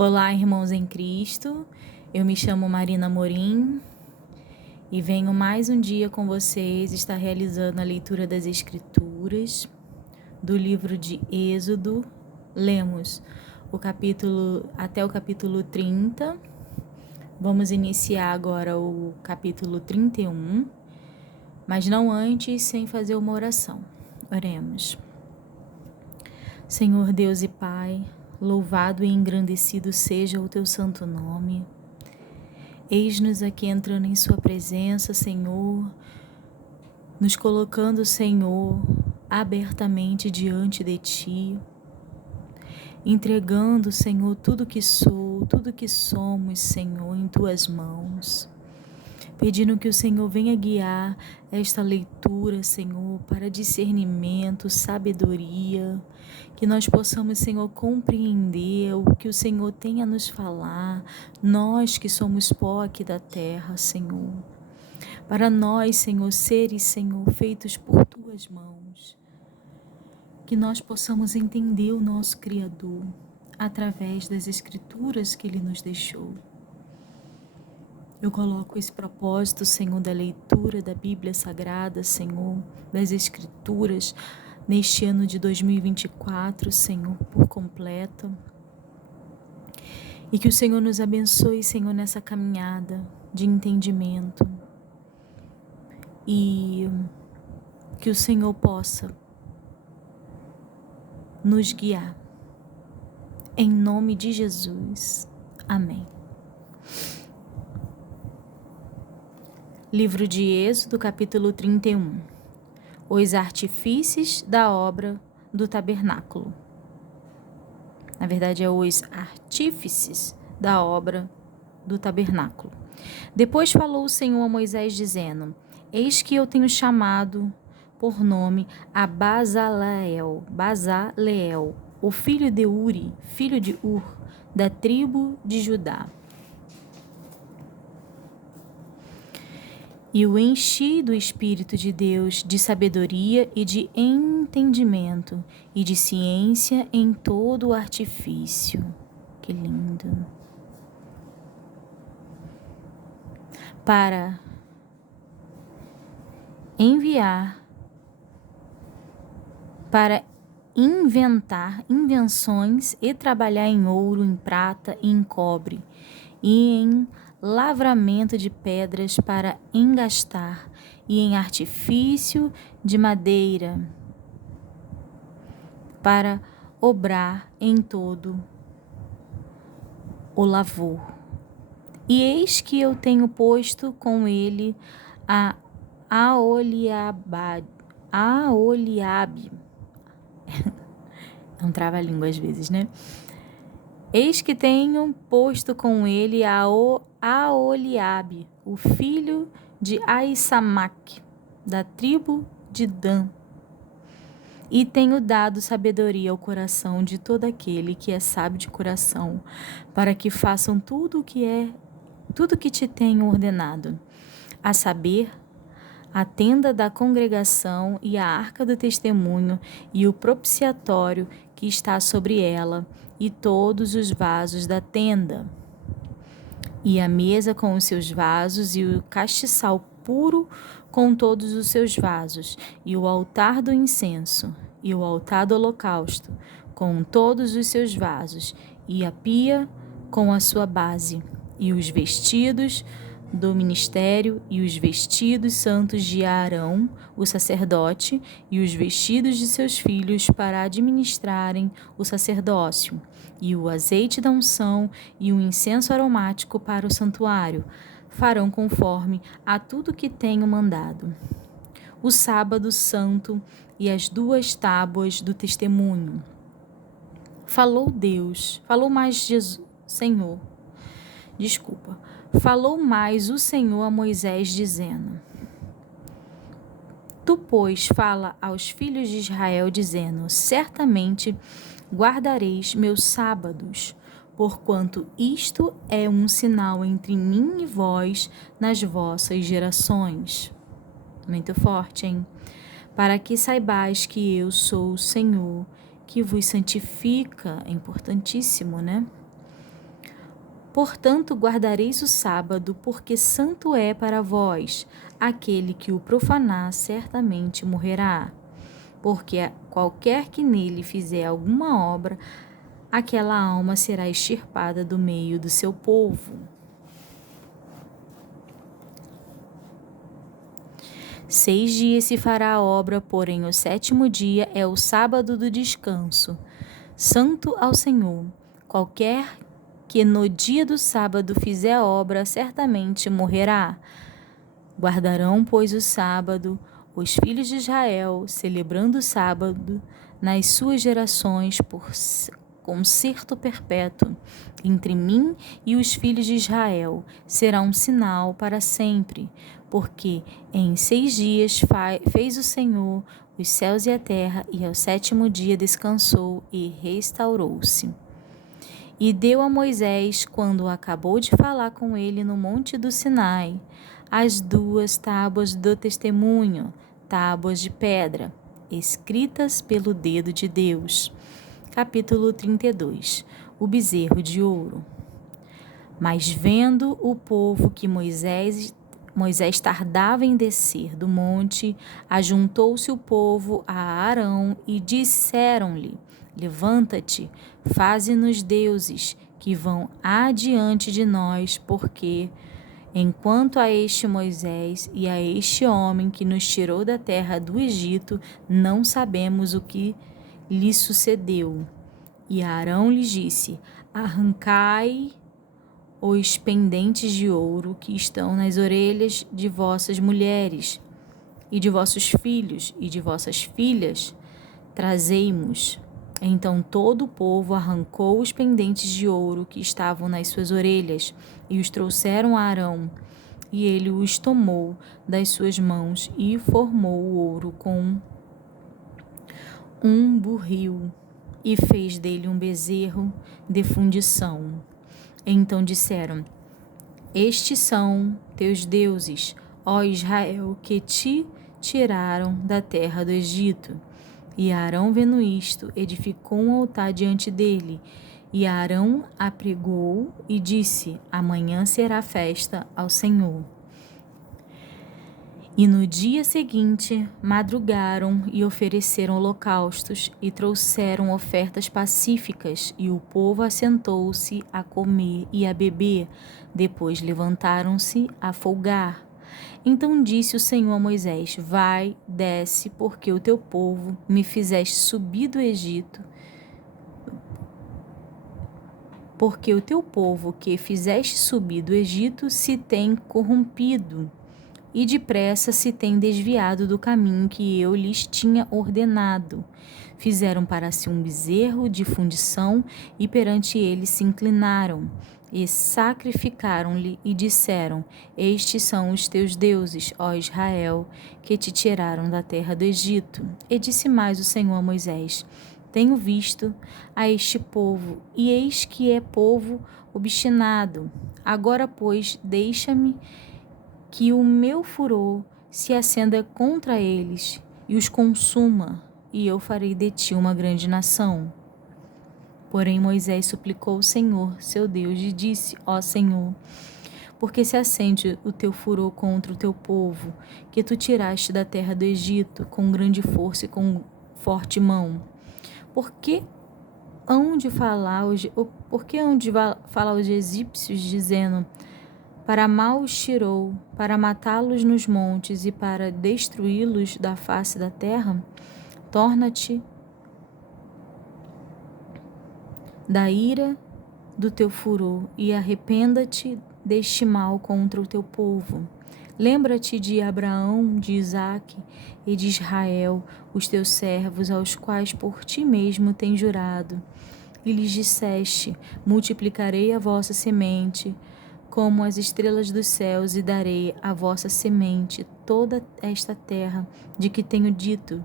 Olá, irmãos em Cristo, eu me chamo Marina Morim e venho mais um dia com vocês estar realizando a leitura das Escrituras do livro de Êxodo. Lemos até o capítulo 30, vamos iniciar agora o capítulo 31, mas não antes sem fazer uma oração. Oremos. Senhor Deus e Pai, louvado e engrandecido seja o teu santo nome. Eis-nos aqui entrando em sua presença, Senhor, nos colocando, Senhor, abertamente diante de ti, entregando, Senhor, tudo que sou, tudo que somos, Senhor, em tuas mãos. Pedindo que o Senhor venha guiar esta leitura, Senhor, para discernimento, sabedoria, que nós possamos, Senhor, compreender o que o Senhor tem a nos falar, nós que somos pó aqui da terra, Senhor. Para nós, Senhor, seres, Senhor, feitos por tuas mãos, que nós possamos entender o nosso Criador através das Escrituras que Ele nos deixou. Eu coloco esse propósito, Senhor, da leitura da Bíblia Sagrada, Senhor, das Escrituras, neste ano de 2024, Senhor, por completo. E que o Senhor nos abençoe, Senhor, nessa caminhada de entendimento. E que o Senhor possa nos guiar. Em nome de Jesus. Amém. Livro de Êxodo, capítulo 31. Os artífices da obra do tabernáculo. Na verdade, é os artífices da obra do tabernáculo. Depois falou o Senhor a Moisés, dizendo: Eis que eu tenho chamado por nome a Bezaleel, o filho de Uri, filho de Ur, da tribo de Judá. E o enchi do Espírito de Deus, de sabedoria e de entendimento, e de ciência em todo o artifício. Que lindo! Para enviar, para inventar invenções e trabalhar em ouro, em prata e em cobre, e em lavramento de pedras para engastar, e em artifício de madeira, para obrar em todo o lavor. E eis que eu tenho posto com ele a Aholiabe. É um trava-língua às vezes, né? Eis que tenho posto com ele a Aholiabe, o filho de Aissamaque, da tribo de Dan. E tenho dado sabedoria ao coração de todo aquele que é sábio de coração, para que façam tudo que te tenho ordenado, a saber, a tenda da congregação e a arca do testemunho e o propiciatório que está sobre ela, e todos os vasos da tenda, e a mesa com os seus vasos, e o castiçal puro com todos os seus vasos, e o altar do incenso, e o altar do holocausto, com todos os seus vasos, e a pia com a sua base, e os vestidos do ministério, e os vestidos santos de Arão, o sacerdote, e os vestidos de seus filhos para administrarem o sacerdócio, e o azeite da unção, e o incenso aromático para o santuário, farão conforme a tudo que tenho mandado. O sábado santo e as 2 tábuas do testemunho. Falou mais o Senhor a Moisés, dizendo: Tu, pois, fala aos filhos de Israel, dizendo: Certamente guardareis meus sábados, porquanto isto é um sinal entre mim e vós nas vossas gerações. Muito forte, hein? Para que saibais que eu sou o Senhor, que vos santifica. É importantíssimo, né? Portanto, guardareis o sábado, porque santo é para vós. Aquele que o profanar certamente morrerá. Porque qualquer que nele fizer alguma obra, aquela alma será extirpada do meio do seu povo. 6 dias se fará a obra, porém o 7º dia é o sábado do descanso, santo ao Senhor. Qualquer que no dia do sábado fizer a obra, certamente morrerá. Guardarão, pois, o sábado, os filhos de Israel, celebrando o sábado nas suas gerações por concerto perpétuo entre mim e os filhos de Israel. Será um sinal para sempre, porque em 6 dias fez o Senhor os céus e a terra, e ao 7º dia descansou e restaurou-se. E deu a Moisés, quando acabou de falar com ele no monte do Sinai, as 2 tábuas do testemunho, tábuas de pedra, escritas pelo dedo de Deus. Capítulo 32. O bezerro de ouro. Mas vendo o povo que Moisés tardava em descer do monte, ajuntou-se o povo a Arão e disseram-lhe: Levanta-te, faze-nos deuses que vão adiante de nós, porque enquanto a este Moisés e a este homem que nos tirou da terra do Egito, não sabemos o que lhe sucedeu. E Arão lhes disse: Arrancai os pendentes de ouro que estão nas orelhas de vossas mulheres, e de vossos filhos, e de vossas filhas, trazei-mos. Então todo o povo arrancou os pendentes de ouro que estavam nas suas orelhas, e os trouxeram a Arão, e ele os tomou das suas mãos, e formou o ouro com um burril, e fez dele um bezerro de fundição. Então disseram: Estes são teus deuses, ó Israel, que te tiraram da terra do Egito. E Arão, vendo isto, edificou um altar diante dele. E Arão apregou e disse: Amanhã será festa ao Senhor. E no dia seguinte madrugaram e ofereceram holocaustos e trouxeram ofertas pacíficas, e o povo assentou-se a comer e a beber. Depois levantaram-se a folgar. Então disse o Senhor a Moisés: Vai, desce, porque o teu povo me fizeste subir do Egito. Porque o teu povo que fizeste subir do Egito se tem corrompido, e depressa se tem desviado do caminho que eu lhes tinha ordenado. Fizeram para si um bezerro de fundição, e perante ele se inclinaram, e sacrificaram-lhe, e disseram: Estes são os teus deuses, ó Israel, que te tiraram da terra do Egito. E disse mais o Senhor a Moisés: Tenho visto a este povo, e eis que é povo obstinado. Agora, pois, deixa-me que o meu furor se acenda contra eles e os consuma, e eu farei de ti uma grande nação. Porém Moisés suplicou ao Senhor, seu Deus, e disse: Ó Senhor, porque se acende o teu furor contra o teu povo, que tu tiraste da terra do Egito com grande força e com forte mão? Por que hão de falar os egípcios, dizendo: Para mal os tirou, para matá-los nos montes e para destruí-los da face da terra? Torna-te da ira do teu furor e arrependa-te deste mal contra o teu povo. Lembra-te de Abraão, de Isaque e de Israel, os teus servos, aos quais por ti mesmo tens jurado. E lhes disseste: multiplicarei a vossa semente como as estrelas dos céus, e darei à vossa semente toda esta terra de que tenho dito,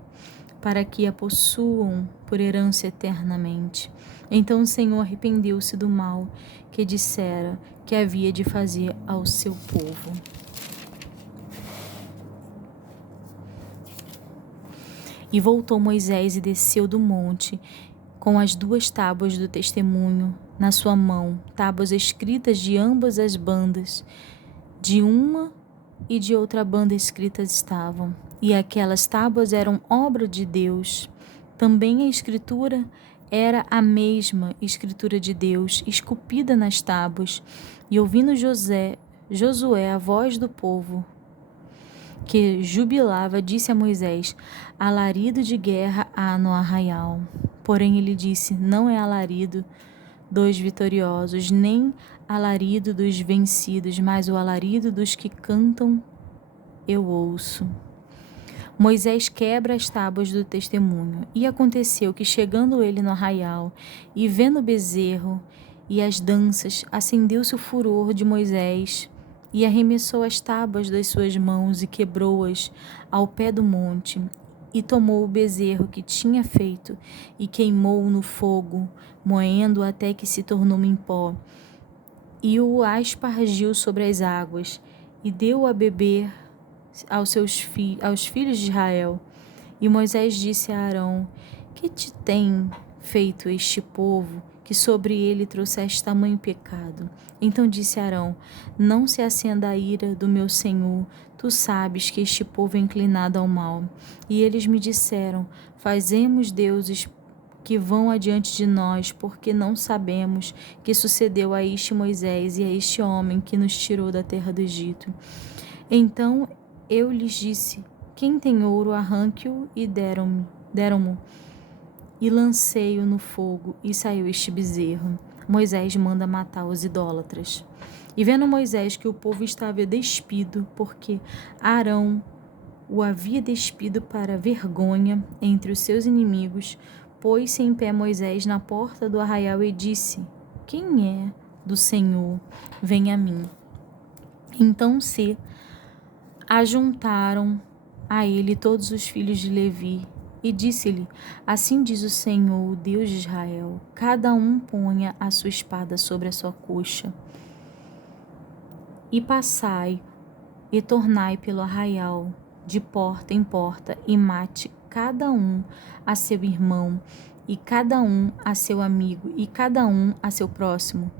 para que a possuam por herança eternamente. Então o Senhor arrependeu-se do mal que dissera que havia de fazer ao seu povo. E voltou Moisés e desceu do monte com as 2 tábuas do testemunho na sua mão, tábuas escritas de ambas as bandas, de uma e de outra banda escritas estavam, e aquelas tábuas eram obra de Deus. Também a escritura era a mesma escritura de Deus, esculpida nas tábuas. E ouvindo Josué a voz do povo, que jubilava, disse a Moisés: alarido de guerra há no arraial. Porém ele disse: não é alarido dos vitoriosos, nem alarido dos vencidos, mas o alarido dos que cantam eu ouço. Moisés quebra as tábuas do testemunho. E aconteceu que, chegando ele no arraial e vendo o bezerro e as danças, acendeu-se o furor de Moisés e arremessou as tábuas das suas mãos e quebrou-as ao pé do monte. E tomou o bezerro que tinha feito e queimou-o no fogo, moendo até que se tornou em pó, e o aspargiu sobre as águas, e deu a beber aos filhos de Israel. E Moisés disse a Arão: que te tem feito este povo, que sobre ele trouxeste tamanho pecado? Então disse Arão: não se acenda a ira do meu senhor, tu sabes que este povo é inclinado ao mal. E eles me disseram: fazemos deuses que vão adiante de nós, porque não sabemos que sucedeu a este Moisés e a este homem que nos tirou da terra do Egito. Então eu lhes disse: quem tem ouro, arranque-o, e deram-mo. E lancei-o no fogo, e saiu este bezerro. Moisés manda matar os idólatras. E vendo Moisés que o povo estava despido, porque Arão o havia despido para vergonha entre os seus inimigos, pôs-se em pé Moisés na porta do arraial e disse: quem é do Senhor, vem a mim. Então se ajuntaram a ele todos os filhos de Levi, e disse-lhe: assim diz o Senhor, o Deus de Israel, cada um ponha a sua espada sobre a sua coxa, e passai e tornai pelo arraial de porta em porta, e mate cada um a seu irmão, e cada um a seu amigo, e cada um a seu próximo.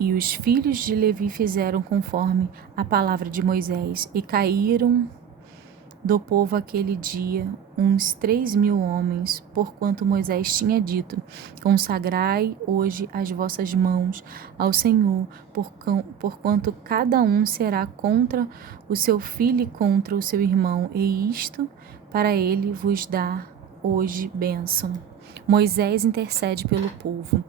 E os filhos de Levi fizeram conforme a palavra de Moisés, e caíram do povo aquele dia uns 3.000 homens, porquanto Moisés tinha dito: consagrai hoje as vossas mãos ao Senhor, porquanto cada um será contra o seu filho e contra o seu irmão, e isto para ele vos dá hoje bênção. Moisés intercede pelo povo.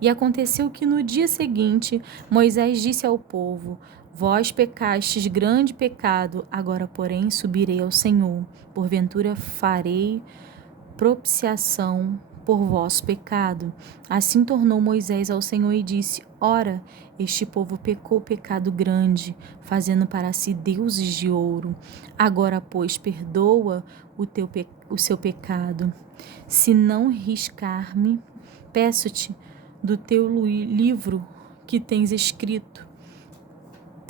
E aconteceu que no dia seguinte Moisés disse ao povo: vós pecastes grande pecado, agora porém subirei ao Senhor, porventura farei propiciação por vosso pecado. Assim tornou Moisés ao Senhor e disse: ora, este povo pecou pecado grande, fazendo para si deuses de ouro. Agora, pois, perdoa o seu pecado. Se não riscar-me, peço-te do teu livro que tens escrito.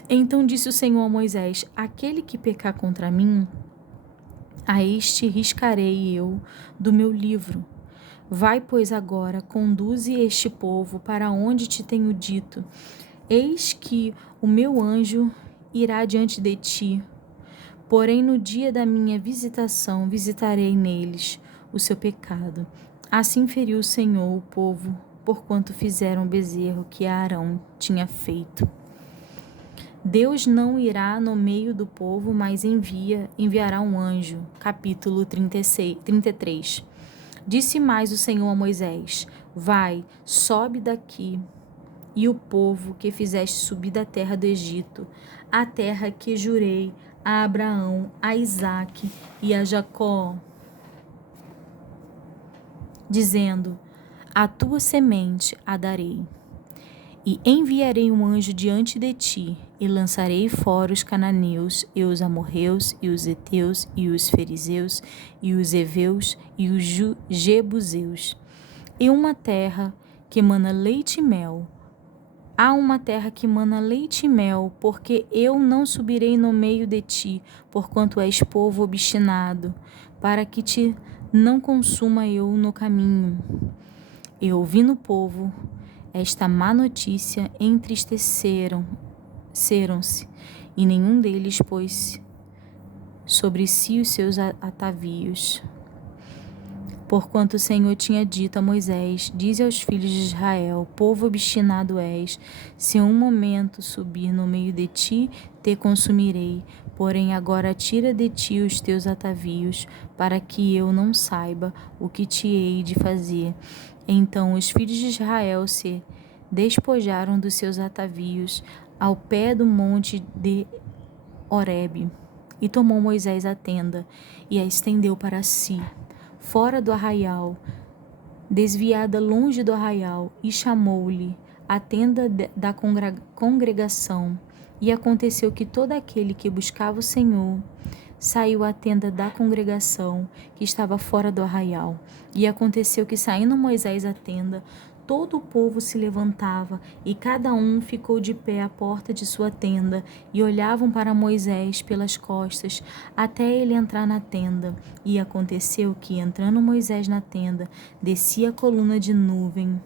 Então disse o Senhor a Moisés: aquele que pecar contra mim, a este riscarei eu do meu livro. Vai, pois, agora, conduze este povo para onde te tenho dito. Eis que o meu anjo irá diante de ti. Porém, no dia da minha visitação, visitarei neles o seu pecado. Assim feriu o Senhor o povo, porquanto fizeram o bezerro que Arão tinha feito. Deus não irá no meio do povo, mas enviará um anjo. Capítulo 33. Disse mais o Senhor a Moisés: vai, sobe daqui, e o povo que fizeste subir da terra do Egito, a terra que jurei a Abraão, a Isaque e a Jacó, dizendo: a tua semente a darei. E enviarei um anjo diante de ti, e lançarei fora os cananeus, e os amorreus, e os heteus, e os fariseus, e os heveus, e os jebuseus. E uma terra que mana leite e mel. Há uma terra que mana leite e mel, porque eu não subirei no meio de ti, porquanto és povo obstinado, para que te não consuma eu no caminho. E ouvindo o povo esta má notícia, entristeceram-se, e nenhum deles pôs sobre si os seus atavios. Porquanto o Senhor tinha dito a Moisés: dize aos filhos de Israel, povo obstinado és, se um momento subir no meio de ti, te consumirei. Porém agora tira de ti os teus atavios, para que eu não saiba o que te hei de fazer. Então os filhos de Israel se despojaram dos seus atavios ao pé do monte de Horebe. E tomou Moisés a tenda e a estendeu para si, fora do arraial, desviada longe do arraial, e chamou-lhe a tenda da congregação. E aconteceu que todo aquele que buscava o Senhor saiu à tenda da congregação, que estava fora do arraial. E aconteceu que, saindo Moisés à tenda, todo o povo se levantava, e cada um ficou de pé à porta de sua tenda, e olhavam para Moisés pelas costas, até ele entrar na tenda. E aconteceu que, entrando Moisés na tenda, descia a coluna de nuvem,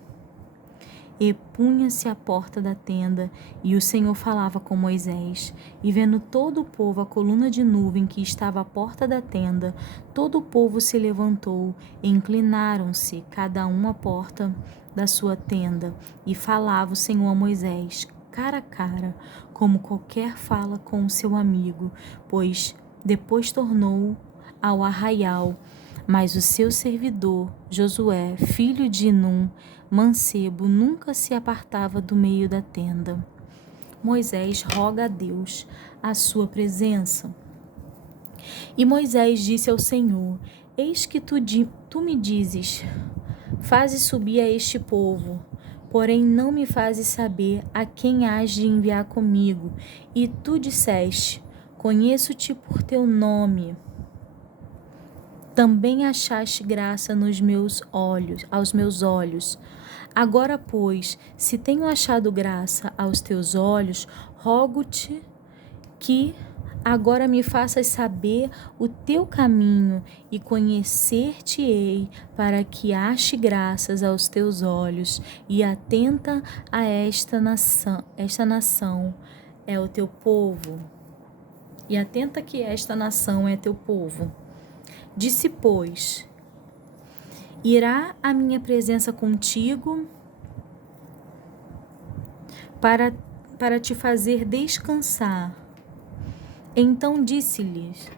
e punha-se à porta da tenda, e o Senhor falava com Moisés. E vendo todo o povo a coluna de nuvem que estava à porta da tenda, todo o povo se levantou, e inclinaram-se, cada um à porta da sua tenda, e falava o Senhor a Moisés, cara a cara, como qualquer fala com o seu amigo, pois depois tornou ao arraial. Mas o seu servidor, Josué, filho de Num, mancebo, nunca se apartava do meio da tenda. Moisés roga a Deus a sua presença. E Moisés disse ao Senhor: eis que tu me dizes, faze subir a este povo, porém não me fazes saber a quem hás de enviar comigo. E tu disseste: conheço-te por teu nome. Também achaste graça aos meus olhos. Agora, pois, se tenho achado graça aos teus olhos, rogo-te que agora me faças saber o teu caminho, e conhecer-te-ei, para que ache graças aos teus olhos. E atenta a esta nação é o teu povo. E atenta que esta nação é teu povo. Disse, pois, irá a minha presença contigo para te fazer descansar. Então disse-lhes: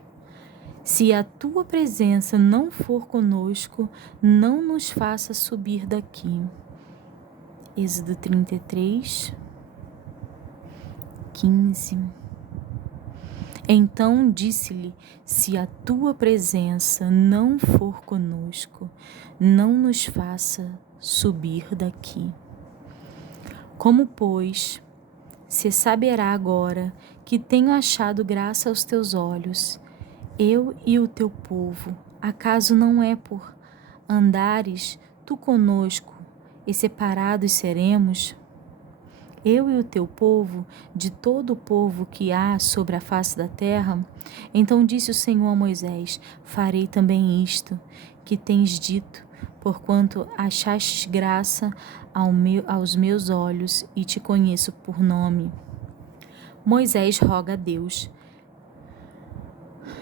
se a tua presença não for conosco, não nos faça subir daqui. Êxodo 33, 15. Então disse-lhe: se a tua presença não for conosco, não nos faça subir daqui. Como, pois, se saberá agora que tenho achado graça aos teus olhos, eu e o teu povo, acaso não é por andares tu conosco e separados seremos? Eu e o teu povo, de todo o povo que há sobre a face da terra? Então disse o Senhor a Moisés: farei também isto que tens dito, porquanto achastes graça aos meus olhos, e te conheço por nome. Moisés roga a Deus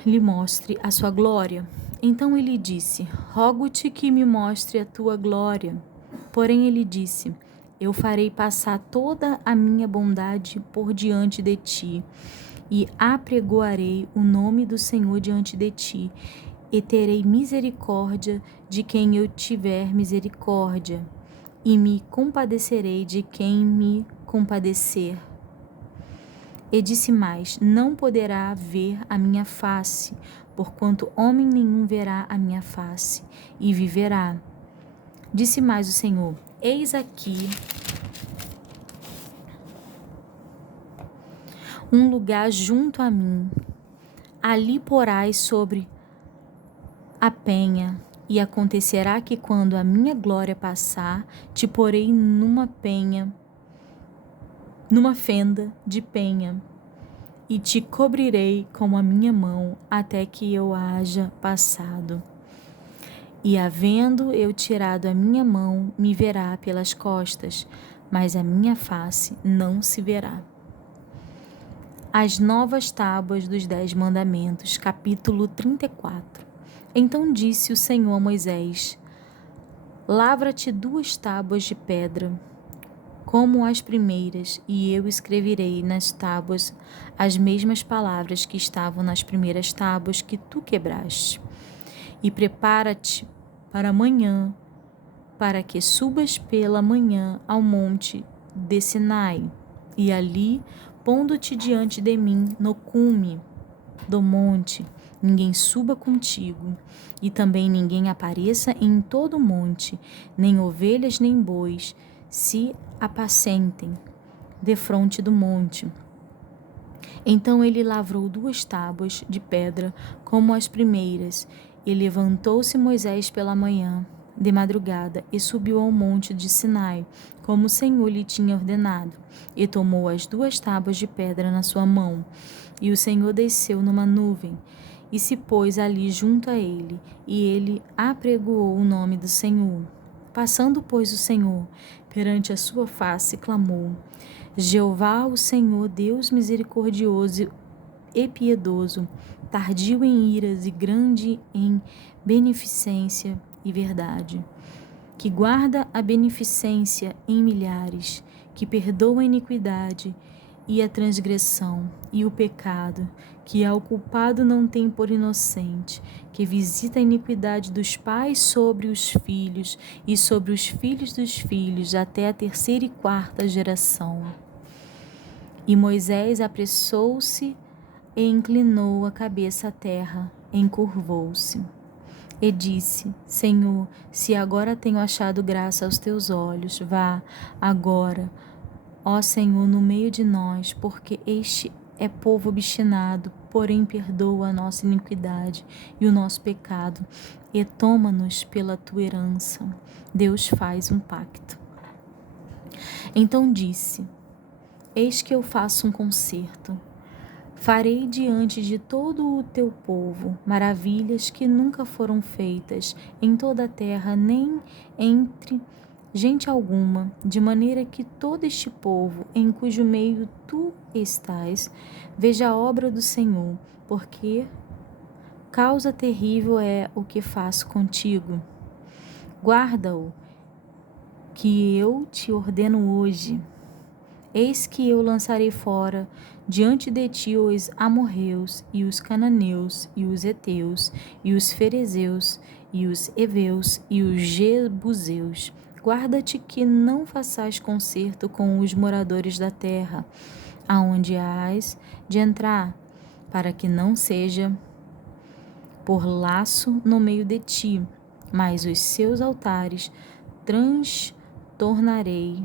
lhe mostre a sua glória. Então ele disse: rogo-te que me mostre a tua glória. Porém ele disse: eu farei passar toda a minha bondade por diante de ti, e apregoarei o nome do Senhor diante de ti, e terei misericórdia de quem eu tiver misericórdia, e me compadecerei de quem me compadecer. E disse mais: não poderá ver a minha face, porquanto homem nenhum verá a minha face, e viverá. Disse mais o Senhor: eis aqui um lugar junto a mim, ali porás sobre a penha, e acontecerá que quando a minha glória passar, te porei numa fenda de penha, e te cobrirei com a minha mão até que eu haja passado. E havendo eu tirado a minha mão, me verá pelas costas, mas a minha face não se verá. As novas tábuas dos 10 mandamentos, capítulo 34. Então disse o Senhor a Moisés: lavra-te 2 tábuas de pedra, como as primeiras, e eu escreverei nas tábuas as mesmas palavras que estavam nas primeiras tábuas que tu quebraste. E prepara-te para amanhã, para que subas pela manhã ao monte de Sinai, e ali, pondo-te diante de mim no cume do monte, ninguém suba contigo, e também ninguém apareça em todo o monte, nem ovelhas nem bois se apacentem defronte do monte. Então ele lavrou 2 tábuas de pedra como as primeiras, e levantou-se Moisés pela manhã, de madrugada, e subiu ao monte de Sinai, como o Senhor lhe tinha ordenado, e tomou as 2 tábuas de pedra na sua mão. E o Senhor desceu numa nuvem, e se pôs ali junto a ele, e ele apregoou o nome do Senhor. Passando, pois, o Senhor perante a sua face, clamou: Jeová, o Senhor, Deus misericordioso e piedoso, tardio em iras e grande em beneficência e verdade, que guarda a beneficência em milhares, que perdoa a iniquidade e a transgressão e o pecado, que ao culpado não tem por inocente, que visita a iniquidade dos pais sobre os filhos e sobre os filhos dos filhos até a 3ª e 4ª geração. E Moisés apressou-se e inclinou a cabeça à terra, encurvou-se. E disse: Senhor, se agora tenho achado graça aos teus olhos, vá agora, ó Senhor, no meio de nós, porque este é povo obstinado, porém perdoa a nossa iniquidade e o nosso pecado, e toma-nos pela tua herança. Deus faz um pacto. Então disse: Eis que eu faço um concerto. Farei diante de todo o teu povo maravilhas que nunca foram feitas em toda a terra, nem entre gente alguma, de maneira que todo este povo, em cujo meio tu estás, veja a obra do Senhor, porque causa terrível é o que faço contigo. Guarda-o, que eu te ordeno hoje. Eis que eu lançarei fora diante de ti os amorreus, e os cananeus, e os heteus, e os ferezeus, e os heveus, e os jebuseus. Guarda-te que não façais concerto com os moradores da terra, aonde hás de entrar, para que não seja por laço no meio de ti, mas os seus altares transtornarei,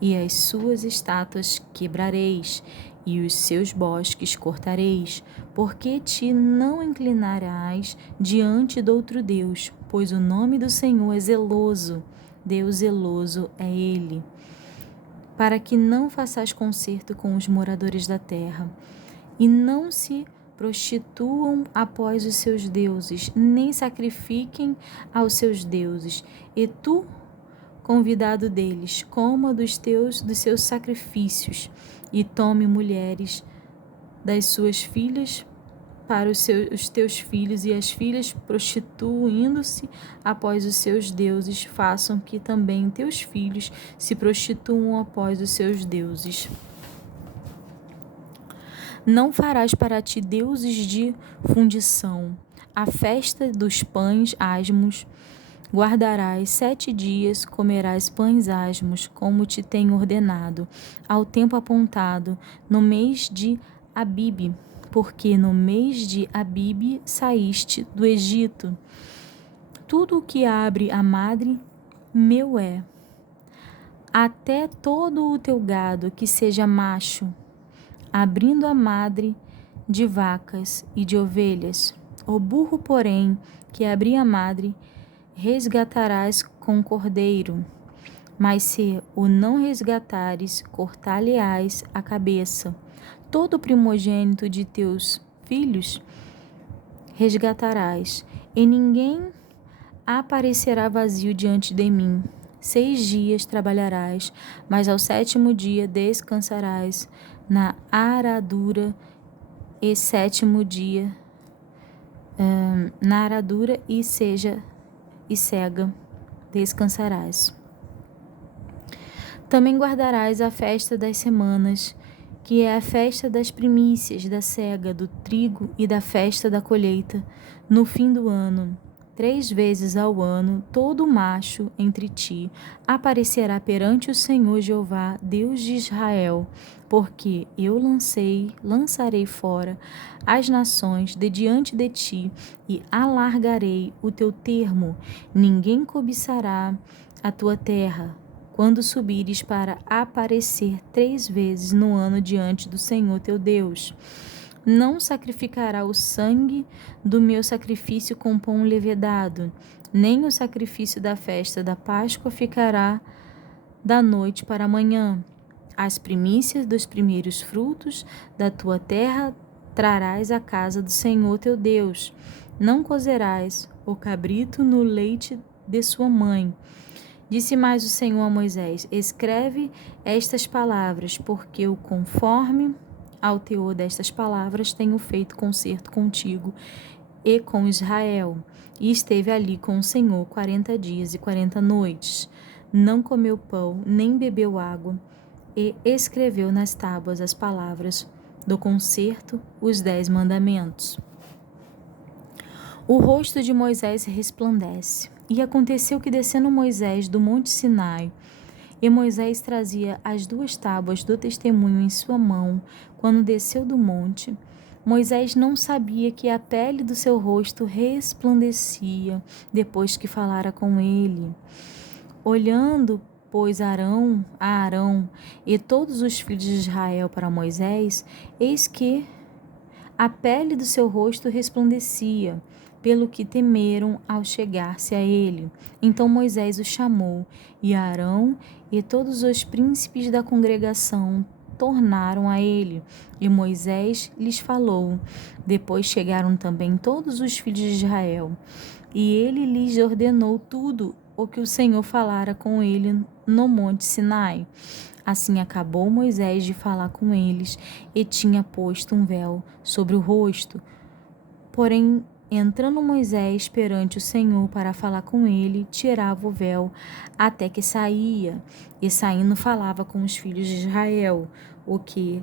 e as suas estátuas quebrareis, e os seus bosques cortareis, porque te não inclinarás diante de outro Deus, pois o nome do Senhor é zeloso, Deus zeloso é Ele, para que não façais concerto com os moradores da terra, e não se prostituam após os seus deuses, nem sacrifiquem aos seus deuses, e tu, convidado deles, coma dos seus sacrifícios, e tome mulheres das suas filhas para os teus filhos, e as filhas, prostituindo-se após os seus deuses, façam que também teus filhos se prostituam após os seus deuses. Não farás para ti deuses de fundição. A festa dos pães asmos guardarás 7 dias, comerás pães asmos, como te tenho ordenado, ao tempo apontado, no mês de Abibe, porque no mês de Abibe saíste do Egito. Tudo o que abre a madre, meu é. Até todo o teu gado que seja macho, abrindo a madre de vacas e de ovelhas. O burro, porém, que abrir a madre, resgatarás com cordeiro, mas se o não resgatares, cortar-lhe-ás a cabeça. Todo primogênito de teus filhos resgatarás, e ninguém aparecerá vazio diante de mim. 6 dias trabalharás, mas ao 7º dia descansarás na aradura, e 7º dia na aradura e cega descansarás. Também guardarás a festa das semanas, que é a festa das primícias, da cega, do trigo e da festa da colheita, no fim do ano. 3 vezes ao ano, todo macho entre ti aparecerá perante o Senhor Jeová, Deus de Israel, porque eu lançarei fora as nações de diante de ti e alargarei o teu termo. Ninguém cobiçará a tua terra, quando subires para aparecer 3 vezes no ano diante do Senhor teu Deus. Não sacrificará o sangue do meu sacrifício com pão levedado, nem o sacrifício da festa da Páscoa ficará da noite para a manhã. As primícias dos primeiros frutos da tua terra trarás à casa do Senhor teu Deus. Não cozerás o cabrito no leite de sua mãe. Disse mais o Senhor a Moisés: escreve estas palavras, porque eu, conforme ao teor destas palavras, tenho feito concerto contigo e com Israel. E esteve ali com o Senhor 40 dias e 40 noites. Não comeu pão, nem bebeu água, e escreveu nas tábuas as palavras do concerto, os 10 mandamentos. O rosto de Moisés resplandece. E aconteceu que, descendo Moisés do monte Sinai, e Moisés trazia as 2 tábuas do testemunho em sua mão, quando desceu do monte, Moisés não sabia que a pele do seu rosto resplandecia depois que falara com ele. Olhando, pois, Arão e todos os filhos de Israel para Moisés, eis que a pele do seu rosto resplandecia, pelo que temeram ao chegar-se a ele. Então Moisés o chamou, e Arão e todos os príncipes da congregação tornaram a ele, e Moisés lhes falou. Depois chegaram também todos os filhos de Israel, e ele lhes ordenou tudo o que o Senhor falara com ele no monte Sinai. Assim acabou Moisés de falar com eles, e tinha posto um véu sobre o rosto. Porém, entrando Moisés perante o Senhor para falar com ele, tirava o véu até que saía, e saindo falava com os filhos de Israel, o que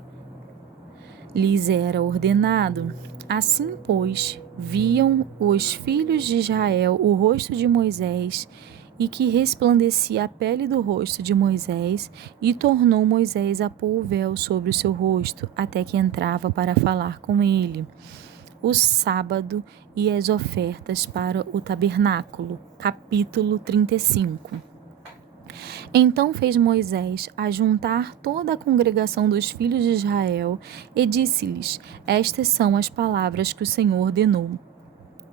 lhes era ordenado. Assim, pois, viam os filhos de Israel o rosto de Moisés, e que resplandecia a pele do rosto de Moisés, e tornou Moisés a pôr o véu sobre o seu rosto, até que entrava para falar com ele. O sábado e as ofertas para o tabernáculo. Capítulo 35. Então fez Moisés ajuntar toda a congregação dos filhos de Israel e disse-lhes: estas são as palavras que o Senhor ordenou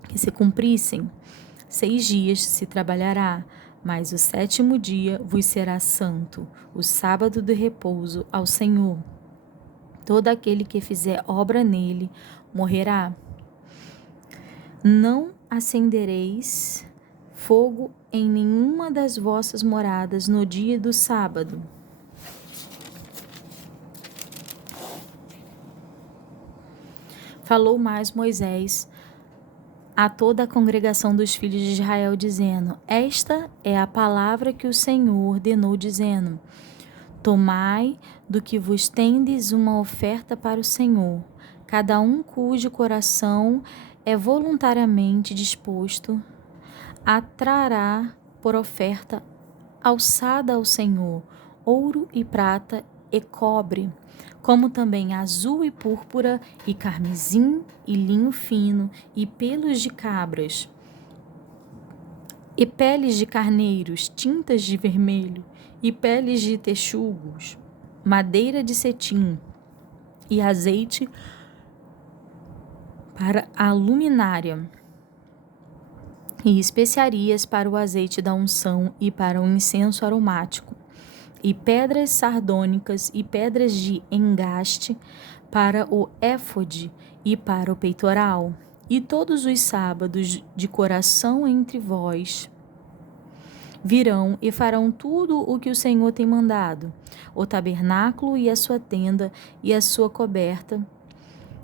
que se cumprissem. 6 dias se trabalhará, mas o 7º dia vos será santo, o sábado de repouso ao Senhor. Todo aquele que fizer obra nele morrerá. Não acendereis fogo em nenhuma das vossas moradas no dia do sábado. Falou mais Moisés a toda a congregação dos filhos de Israel, dizendo: esta é a palavra que o Senhor ordenou, dizendo: tomai do que vos tendes uma oferta para o Senhor, cada um cujo coração é voluntariamente disposto a trará por oferta alçada ao Senhor, ouro e prata e cobre, como também azul e púrpura e carmesim e linho fino e pelos de cabras e peles de carneiros, tintas de vermelho e peles de texugos, madeira de cetim e azeite para a luminária, e especiarias para o azeite da unção e para o incenso aromático, e pedras sardônicas e pedras de engaste para o éfode e para o peitoral, E todos os sábados de coração entre vós virão e farão tudo o que o Senhor tem mandado: o tabernáculo e a sua tenda e a sua coberta,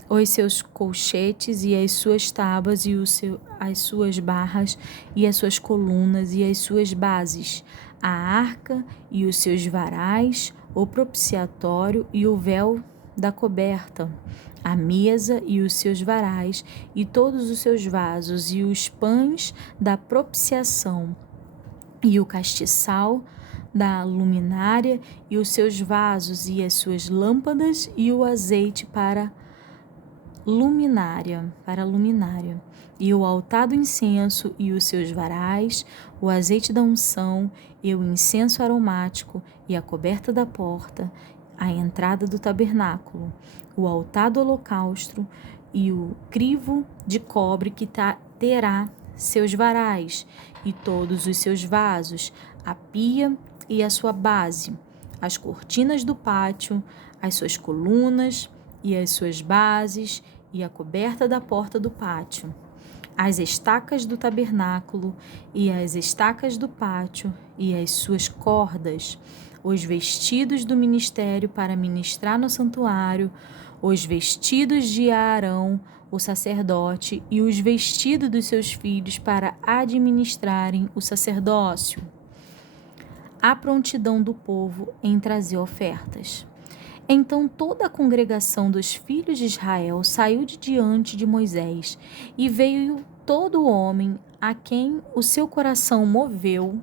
os seus colchetes e as suas tábuas e as suas barras e as suas colunas e as suas bases, a arca e os seus varais, o propiciatório e o véu da coberta, a mesa e os seus varais e todos os seus vasos e os pães da propiciação e o castiçal da luminária e os seus vasos e as suas lâmpadas e o azeite para luminária, e o altar do incenso e os seus varais, o azeite da unção e o incenso aromático e a coberta da porta, a entrada do tabernáculo, o altar do holocausto e o crivo de cobre que terá seus varais e todos os seus vasos, a pia e a sua base, as cortinas do pátio, as suas colunas e as suas bases e a coberta da porta do pátio, as estacas do tabernáculo e as estacas do pátio e as suas cordas, os vestidos do ministério para ministrar no santuário, os vestidos de Aarão, o sacerdote, e os vestidos dos seus filhos para administrarem o sacerdócio. A prontidão do povo em trazer ofertas. Então toda a congregação dos filhos de Israel saiu de diante de Moisés, e veio todo homem a quem o seu coração moveu,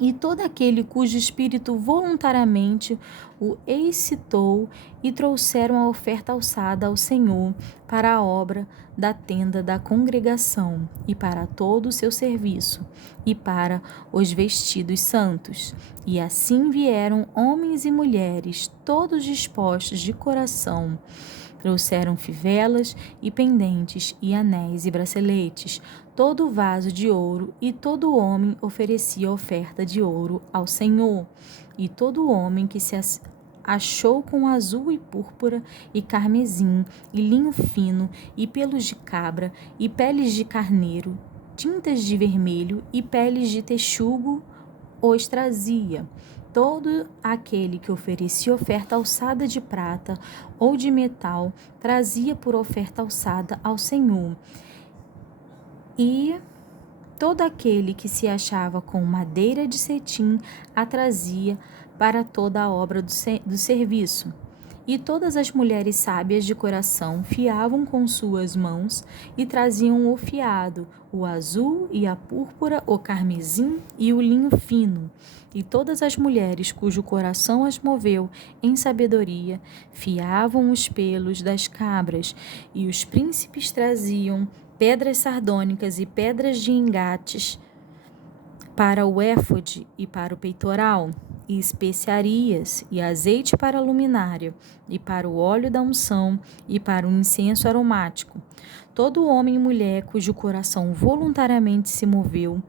e todo aquele cujo espírito voluntariamente o excitou, e trouxeram a oferta alçada ao Senhor para a obra da tenda da congregação, e para todo o seu serviço, e para os vestidos santos. E assim vieram homens e mulheres, todos dispostos de coração. Trouxeram fivelas e pendentes, e anéis e braceletes, todo vaso de ouro, e todo homem oferecia oferta de ouro ao Senhor. E todo homem que se achou com azul e púrpura e carmesim, e linho fino, e pelos de cabra, e peles de carneiro, tintas de vermelho e peles de texugo, os trazia. Todo aquele que oferecia oferta alçada de prata ou de metal, trazia por oferta alçada ao Senhor. E todo aquele que se achava com madeira de cetim, a trazia para toda a obra do serviço. E todas as mulheres sábias de coração fiavam com suas mãos e traziam o fiado, o azul e a púrpura, o carmesim e o linho fino. E todas as mulheres cujo coração as moveu em sabedoria fiavam os pelos das cabras, e os príncipes traziam pedras sardônicas e pedras de engates para o éfode e para o peitoral, e especiarias, e azeite para a luminária, e para o óleo da unção, e para o incenso aromático. Todo homem e mulher cujo coração voluntariamente se moveu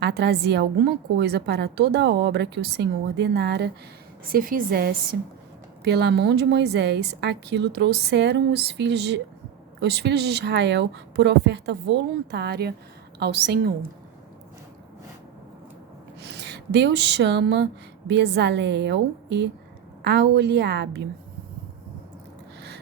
a trazer alguma coisa para toda a obra que o Senhor ordenara se fizesse pela mão de Moisés, aquilo trouxeram os filhos de Israel por oferta voluntária ao Senhor. Deus chama Bezaleel e Aholiabe.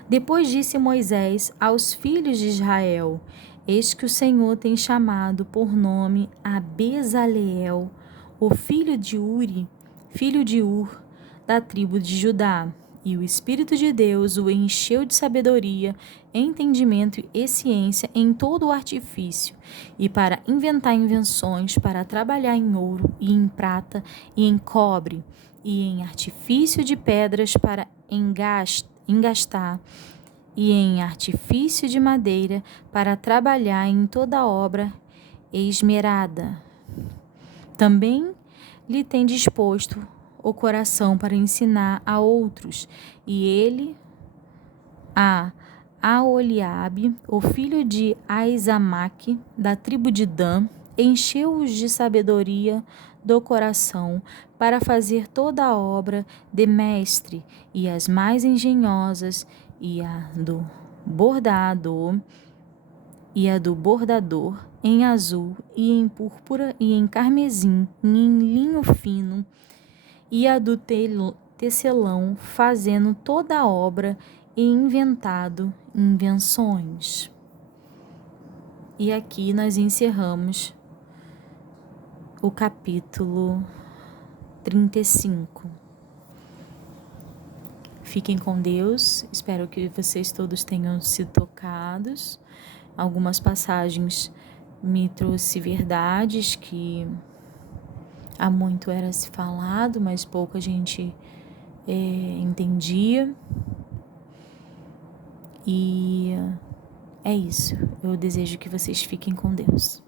Depois disse Moisés aos filhos de Israel: Eis que o Senhor tem chamado por nome a Bezaleel, o filho de Uri, filho de Ur, da tribo de Judá. E o Espírito de Deus o encheu de sabedoria, entendimento e ciência em todo o artifício, e para inventar invenções, para trabalhar em ouro e em prata e em cobre, e em artifício de pedras para engastar, e em artifício de madeira para trabalhar em toda obra esmerada. Também lhe tem disposto o coração para ensinar a outros, e ele, a Aholiabe, o filho de Aizamaque, da tribo de Dan, encheu-os de sabedoria do coração para fazer toda a obra de mestre, e as mais engenhosas, e a do bordado, e a do bordador em azul e em púrpura e em carmesim e em linho fino, e a do tecelão fazendo toda a obra e inventado invenções. E aqui nós encerramos o capítulo 35. Fiquem com Deus, espero que vocês todos tenham sido tocados. Algumas passagens me trouxe verdades que há muito era se falado, mas pouca gente entendia. E é isso. Eu desejo que vocês fiquem com Deus.